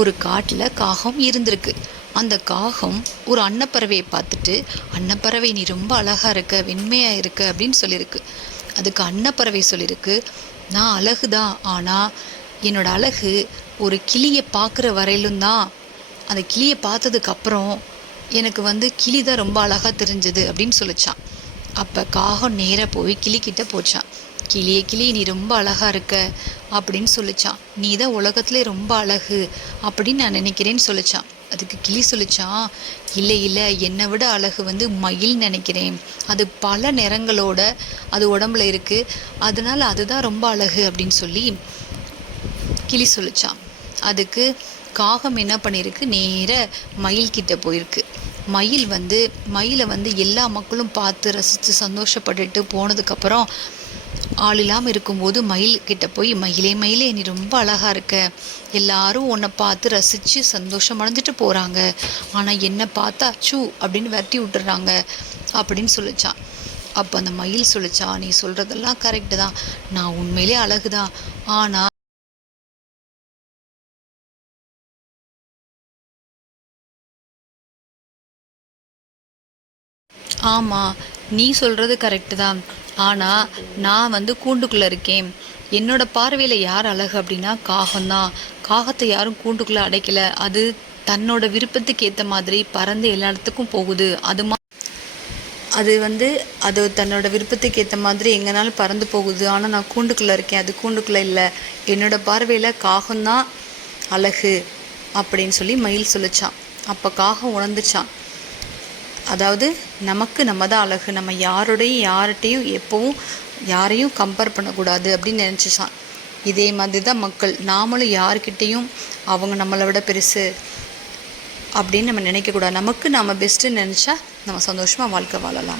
ஒரு காட்டில் காகம் இருந்திருக்கு. அந்த காகம் ஒரு அன்னப்பறவையை பார்த்துட்டு, அன்னப்பறவை நீ ரொம்ப அழகாக இருக்க, வெண்மையாக இருக்க அப்படின்னு சொல்லியிருக்கு. அதுக்கு அன்னப்பறவை சொல்லியிருக்கு, நான் அழகு தான், ஆனால் என்னோட அழகு ஒரு கிளியை பார்க்குற வரையிலும் தான். அந்த கிளியை பார்த்ததுக்கப்புறம் எனக்கு கிளி தான் ரொம்ப அழகாக தெரிஞ்சது அப்படின்னு சொல்லிச்சான். அப்போ காகம் நேராக போய் கிளிக்கிட்ட போச்சான். கிளியே கிளி நீ ரொம்ப அழகாக இருக்க அப்படின்னு சொல்லிச்சான். நீ தான் உலகத்திலே ரொம்ப அழகு அப்படின்னு நான் நினைக்கிறேன்னு சொல்லிச்சான். அதுக்கு கிளி சொல்லிச்சான், இல்லை இல்லை, என்னை விட அழகு மயில் நினைக்கிறேன். அது பல நிறங்களோட அது உடம்புல இருக்குது, அதனால அதுதான் ரொம்ப அழகு அப்படின்னு சொல்லி கிளி சொல்லிச்சான். அதுக்கு காகம் என்ன பண்ணியிருக்கு, நேர மயில்கிட்ட போயிருக்கு. மயிலை எல்லா மக்களும் பார்த்து ரசித்து சந்தோஷப்பட்டுட்டு போனதுக்கப்புறம் ஆள் இல்லாமல் இருக்கும்போது மயில் கிட்ட போய், மயிலே மயிலே நீ ரொம்ப அழகாக இருக்க, எல்லாரும் உன்னை பார்த்து ரசித்து சந்தோஷம் அடைஞ்சிட்டு போகிறாங்க, ஆனால் என்னை பார்த்தா சூ அப்படின்னு விரட்டி விட்டுறாங்க அப்படின்னு சொல்லிச்சான். அப்போ அந்த மயில் சொல்லிச்சான், நீ சொல்கிறதெல்லாம் கரெக்டு தான், நான் உண்மையிலே அழகு தான், ஆனால் ஆமாம், நீ சொல்கிறது கரெக்டு தான், ஆனால் நான் கூண்டுக்குள்ளே இருக்கேன். என்னோட பார்வையில் யார் அழகு அப்படின்னா காகம்தான். காகத்தை யாரும் கூண்டுக்குள்ளே அடைக்கலை. அது தன்னோட விருப்பத்துக்கு ஏற்ற மாதிரி பறந்து எல்லா இடத்துக்கும் போகுது. அது தன்னோட விருப்பத்துக்கு ஏற்ற மாதிரி எங்கேனாலும் பறந்து போகுது. ஆனால் நான் கூண்டுக்குள்ளே இருக்கேன், அது கூண்டுக்குள்ளே இல்லை. என்னோட பார்வையில் காகம்தான் அழகு அப்படின்னு சொல்லி மயில் சொல்லிச்சான். அப்போ காகம் உணர்ந்துச்சான், அதாவது நமக்கு நம்ம தான் அழகு, நம்ம யார்கிட்டையும் எப்போவும் யாரையும் கம்பேர் பண்ணக்கூடாது அப்படின்னு நினச்சிச்சான். இதே மாதிரி தான் மக்கள், நாமளும் யார்கிட்டையும் அவங்க நம்மளை விட பெருசு அப்படின்னு நம்ம நினைக்கக்கூடாது. நமக்கு நாம் பெஸ்ட்டுன்னு நினச்சா நம்ம சந்தோஷமாக வாழ்க்கை வாழலாம்.